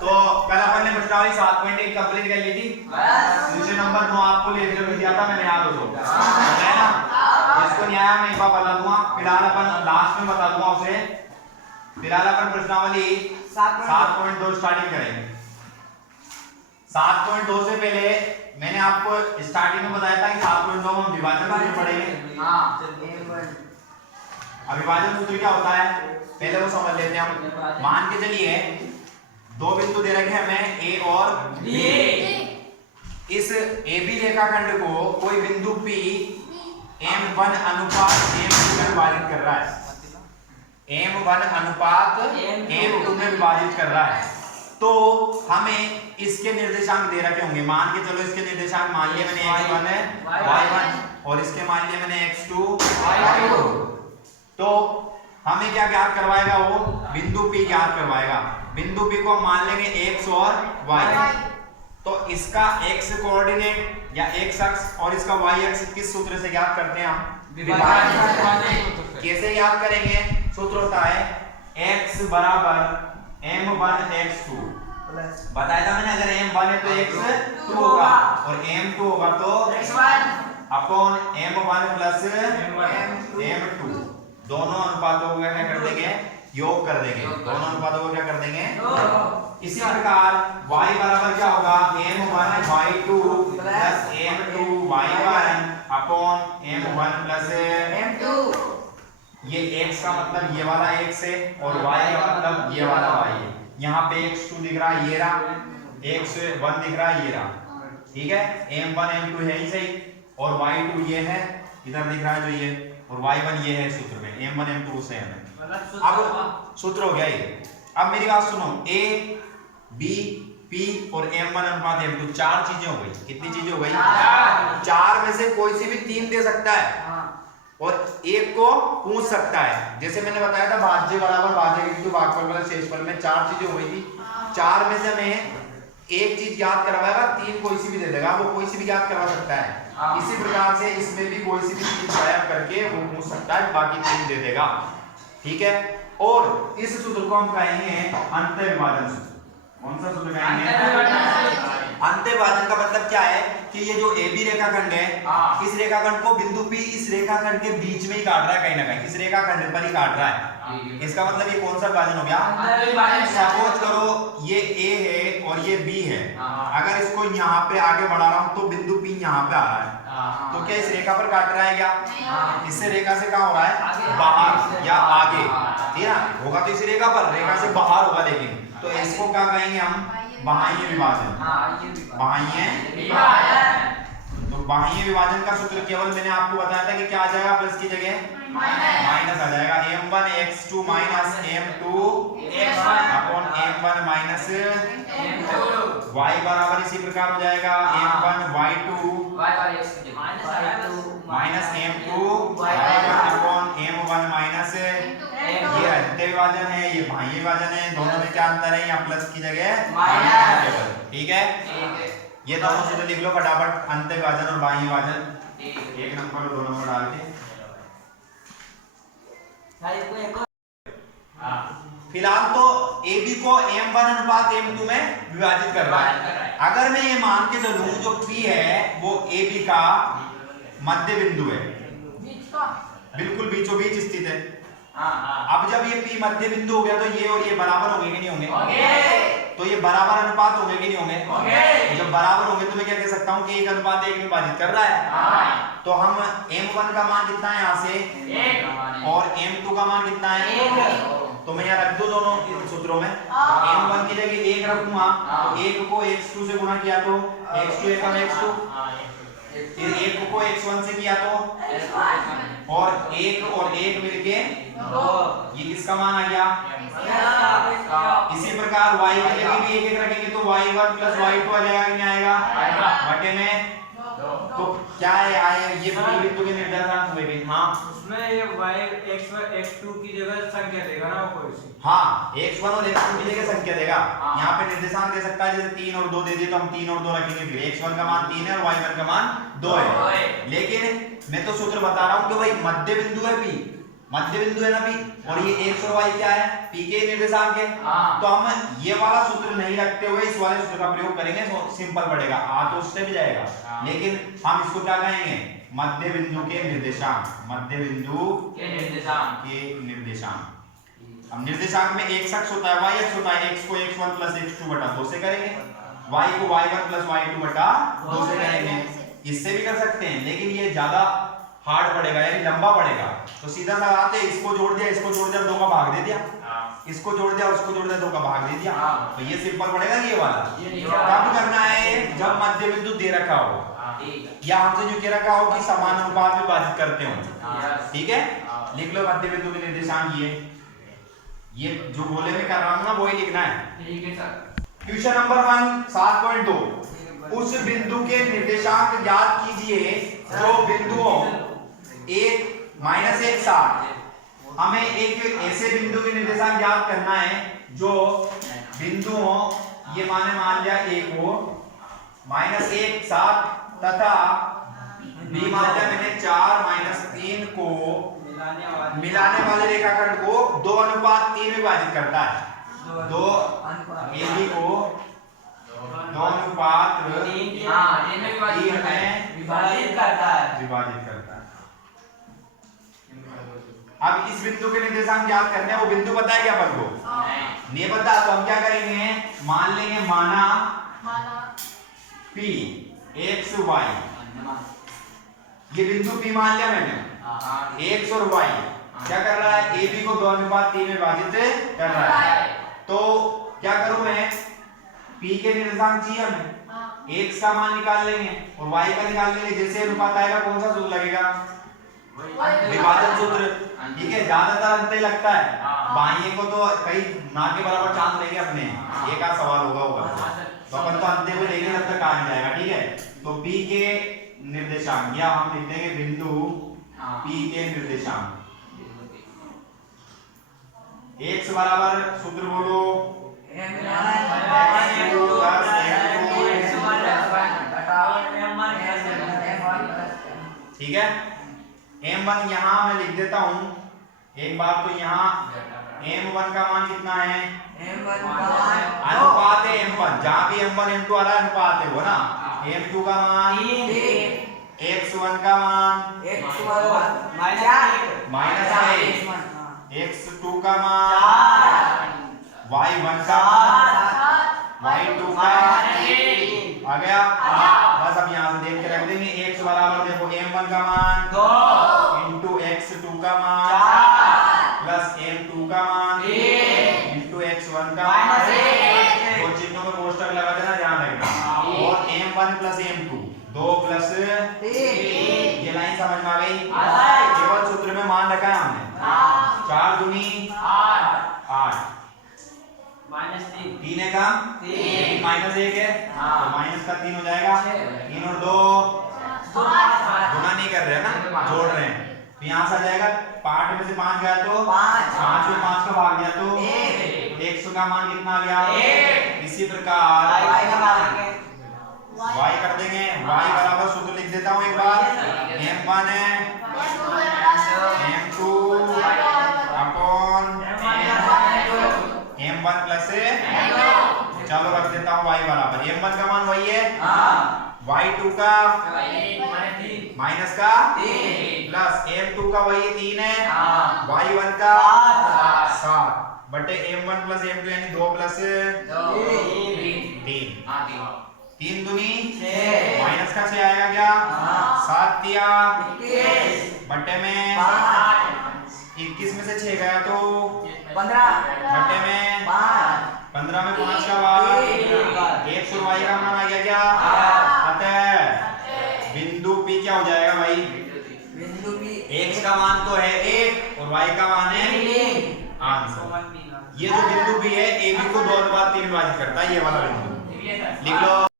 तो कल अपन ने प्रश्नावली 7.1 कंप्लीट कर ली थी। दूसरे नंबर 9 आपको ले दिया था मैंने, याद हो तो है ना। इसको नहीं आया मैं एक बार बता दूंगा, फिलहाल अपन लास्ट में बता दूंगा उसे। फिलहाल अपन प्रश्नावली 7.2 स्टार्टिंग करेंगे। 7.2 से पहले मैंने आपको स्टार्टिंग में बताया था कि 7.2 में हम विभाजन सूत्र पढ़ेंगे। अब विभाजन सूत्र क्या होता है पहले वो समझ लेते हैं हम। मान के चलिए दो बिंदु दे रखे हमें ए और बी। इस ए बी रेखाखंड को कोई बिंदु P m1 अनुपात m2 में विभाजित कर रहा है। m1 अनुपात m2 में विभाजित कर रहा है। तो हमें इसके निर्देशांक दे रखे होंगे। मान के चलो इसके निर्देशांक मान लिए मैंने x1 है y1 और इसके मान लिए मैंने x2 y2। तो हमें क्या ज्ञात करवाएगा, वो बिंदु P ज्ञात करवाएगा। बिंदु P को हम मान लेंगे x और y। तो इसका x कोऑर्डिनेट या x अक्ष और इसका y अक्ष किस सूत्र से ज्ञात करते हैं हम? विभाजन। कैसे ज्ञात करेंगे? सूत्र होता है x बराबर m1 x2। बताया था मैंने, अगर m1 है तो x2 होगा और m2 होगा तो x1 upon m1 plus m2। दोनों अनुपातों को क्या कर देंगे? योग कर देंगे। दोनों अनुपातों को क्या कर देंगे? इसी प्रकार y बराबर क्या होगा? m1 y2 plus m2 y1 upon m1 plus m2। ये x का मतलब ये वाला x है और y का मतलब ये वाला y है। यहाँ पे x2 दिख रहा है, ये रहा, x1 दिख रहा है, ये रहा। ठीक है, m1 m2 है ही सही और y2 ये है, इधर दिख रहा है जो ये, और y1 ये है सूत्र में, m1 m2 से है। अब सूत्र हो गया ये। अब मेरी बात सुनो, a b p और m1 अनुपात m2 चार चीजें हो गई। कितनी चीजें हो गई? चार में से कोई सी भी तीन दे सकता है और एक को पूछ सकता है। जैसे मैंने बताया था भाज्य बराबर भाज्य इंटू भागफल प्लस शेषफल में चार चीजें हो गई थी। चार में से हमें एक चीज याद करवाएगा, तीन कोई सी भी दे देगा, वो कोई सी भी याद करवा सकता है। इसी प्रकार से इसमें भी कोई सी भी चीज गायब करके वो पूछ सकता है, बाकी तीन दे देगा। ठीक है, और इस सूत्र को हम कहेंगे अंतःविभाजन सूत्र। कौन सा सूत्र कहेंगे? अंतःविभाजन का मतलब क्या है कि ये जो ए बी रेखाखंड है, इस रेखाखंड को बिंदु P इस रेखाखंड के बीच में ही काट रहा है, कहीं ना कहीं इस रेखाखंड पर ही काट रहा है। इसका मतलब ये कौन सा विभाजन हो गया? सपोज करो ये A है और ये B है। अगर इसको यहाँ पे आगे बढ़ा रहा हूँ तो बिंदु P यहाँ पे आ रहा है, तो क्या इस रेखा पर काट रहा है क्या? इससे रेखा से कहाँ हो रहा है? बाहर या आगे। ठीक है, होगा तो इस रेखा पर, रेखा से बाहर होगा। लेकिन तो इसको क्या कहेंगे हम? बाह्य विभाजन। बाह्य विभाजन। तो बाह्य विभाजन का सूत्र केवल मैंने आपको बताया था कि क्या आ जाएगा, प्लस की जगह माइनस आ जाएगा। m1 x2 minus m2 x1 upon m1 minus m2। y बराबर इसी प्रकार हो जाएगा m1 y2 minus m2 y1 upon m1 minus. ये अंतःविभाजन है, ये बाह्य विभाजन है। दोनों में क्या अंतर है? यहाँ प्लस की जगह माइनस। ठीक है, ये दोनों सूत्र लिख लो फटाफट, अंतःविभाजन और बाह्य विभाजन। एक नंबर और दो नंबर डाल के फिलहाल तो ए बी को m1 अनुपात m2 में विभाजित कर रहा है। अगर मैं ये मान के चलूं जो P है वो ए बी का मध्य बिंदु है, बिल्कुल बीचों बीच स्थित है। अब जब ये P मध्य बिंदु हो गया तो ये और ये बराबर होंगे कि नहीं होंगे? तो ये बराबर अनुपात होंगे कि नहीं होंगे? जब बराबर होंगे तो मैं क्या कह सकता हूँ कि एक अनुपात एक में विभाजित कर रहा है। तो हम m1 का मान कितना है यहाँ से और m2 का मान कितना है? तो मैं यहाँ रख दूं दोनों सूत्रों में। m1 की जगह एक रखूंगा, तो एक को x2 से गुणा किया तो x2 एकम x2, फिर एक को x1 से किया तो और एक मिलके ये किसका मान आ गया? इसी प्रकार y की जगह भी एक रखेंगे तो y1 प्लस y2 आ जाएगा कि नहीं आएगा? बटे में तो क्या है आए ये बिंदु के निर्देशांक हुए भी। हाँ, उसमें ये y x2 की जगह संख्या देगा ना वो कोई सी। हाँ, x1 और x2 की जगह संख्या देगा। यहाँ पे निर्देशांक दे सकता है, जैसे 3 और 2 दे दिए तो हम 3 और 2 रखेंगे। फिर x1 का मान 3 है और y1 का मान 2 है। लेकिन मैं तो सूत्र बता रहा हूँ कि भाई मध्य बिंदु है P, मध्य बिंदु है ना पी, और ये x और y क्या है, p के निर्देशांक है। तो हम ये वाला सूत्र नहीं रखते हुए इस वाले सूत्र का प्रयोग करेंगे तो सिंपल पड़ेगा, तो उससे भी जाएगा, लेकिन हम इसको क्या कहेंगे, मध्य बिंदु के निर्देशांक, मध्य बिंदु के निर्देशांक। अब निर्देशांक में x अक्ष होता है, y अक्ष होता है, x को x1 + x2 बटा 2 से करेंगे, y को y1 + y2 बटा 2 से करेंगे। इससे भी कर सकते हैं, लेकिन ये ज्यादा हार्ड पड़ेगा, यानी लंबा पड़ेगा। तो सीधा सा आते, इसको जोड़ दिया, इसको जोड़ दिया, 2 का भाग दे दिया, इसको जोड़ दिया, उसको जोड़ दिया, 2 का भाग दे दिया। तो ये सिंपल पड़ेगा ये वाला। कब करना है, जब मध्य बिंदु दे रखा हो, या हमसे जो कह रखा हो कि समान अनुपात में विभाजित करते हो। ठीक है, लिख लो मध्य बिंदु के निर्देशांक ये जो गोले में कर रहा हूं ना वही लिखना है। ठीक है सर। क्वेश्चन नंबर 1 7.2, उस बिंदु के निर्देशांक ज्ञात कीजिए जो बिंदुओं 1 -1 7। हमें एक ऐसे बिंदु के निर्देशांक ज्ञात करना है जो बिंदुओं, ये मान लिया 1 हो, -1 7 तथा b मान लिया मैंने 4 -3 को मिलाने वाले रेखाखंड को 2:3 में विभाजित करता है। 2 AB को 2:3 में विभाजित करता है। अब इस बिंदु के निर्देशांक ज्ञात करने हैं, वो बिंदु पता है क्या अपन को? नहीं पता। तो हम क्या करेंगे, मान लेंगे माना P x y, ये बिंदु P मान लिया मैंने, x और y क्या कर रहा है, AB को 2:3 में विभाजित कर रहा है। तो क्या करूं मैं, P के निर्देशांक चाहिए हमें, x का मान निकाल लेंगे और y का निकाल लेंगे। जैसे अनुपात आएगा कौन सा सूत्र लगेगा, विभाजन सूत्र। ठीक है, ज्यादातर अंत ही लगता है, बाइये को तो कई ना के बराबर चांस लेंगे अपने, एक आध सवाल होगा तो अपन तो अंत को लेंगे तब तक आ जाएगा। ठीक है, तो P के निर्देशांक, या हम लिख देंगे बिंदु P के निर्देशांक। x बराबर सूत्र बोलो, ठीक है। m1 यहाँ मैं लिख देता हूँ एक बार, तो यहाँ m1 का मान कितना है, अनुपात है m1, जहाँ भी m1 m2 आ रहा है अनुपात है वो ना। m2 का मान, x1 का मान -1, x2 का मान, y1 का मान, y2 का आ गया। बस अब यहाँ से देख के रख देंगे, x बराबर देखो m1 का मान 2 इंटू x2 का मान प्लस m2 का मान इंटू x1 का मान। दो चिन्हों में कोष्टक लगा देना, ध्यान रखना। और m1 प्लस m2 2 प्लस 3, ये लाइन समझ में आ गई। केवल सूत्र में मान रखा है हमने, 4 दूनी 8, -3 है काम, -1 है तो माइनस का 3 हो जाएगा। 3 और 2 गुना नहीं कर रहे हैं ना, जोड़ रहे हैं। तो यहाँ से आ जाएगा, 5 में से 5 गया तो 5 में 5 का भाग दिया तो 100 का मान कितना आ गया। इसी प्रकार y कर देंगे, y बराबर सूत्र लिख देता हूँ एक बार, m1 है m2 अपॉन m1 प्लस चलो रख देता हूँ y बराबर, m1 का मान वही है, y2 का माइनस का प्लस m2 का वही 3 है, y1 का 7 बटे m1 प्लस m2 यानी 2 प्लस 3 दूनी 6, माइनस का 6 आएगा क्या, 7 दिया 21 बटे में 21 में से 6 गया तो 15 बटे में 15 में 5 का भाग, x और y का मान आ गया क्या, अतः बिंदु P क्या हो जाएगा भाई, बिंदु P x का मान तो है 1 और y का मान है आंसर। ये जो बिंदु P है AB को 2:3 विभाजित करता है, ये वाला बिंदु लिख लो।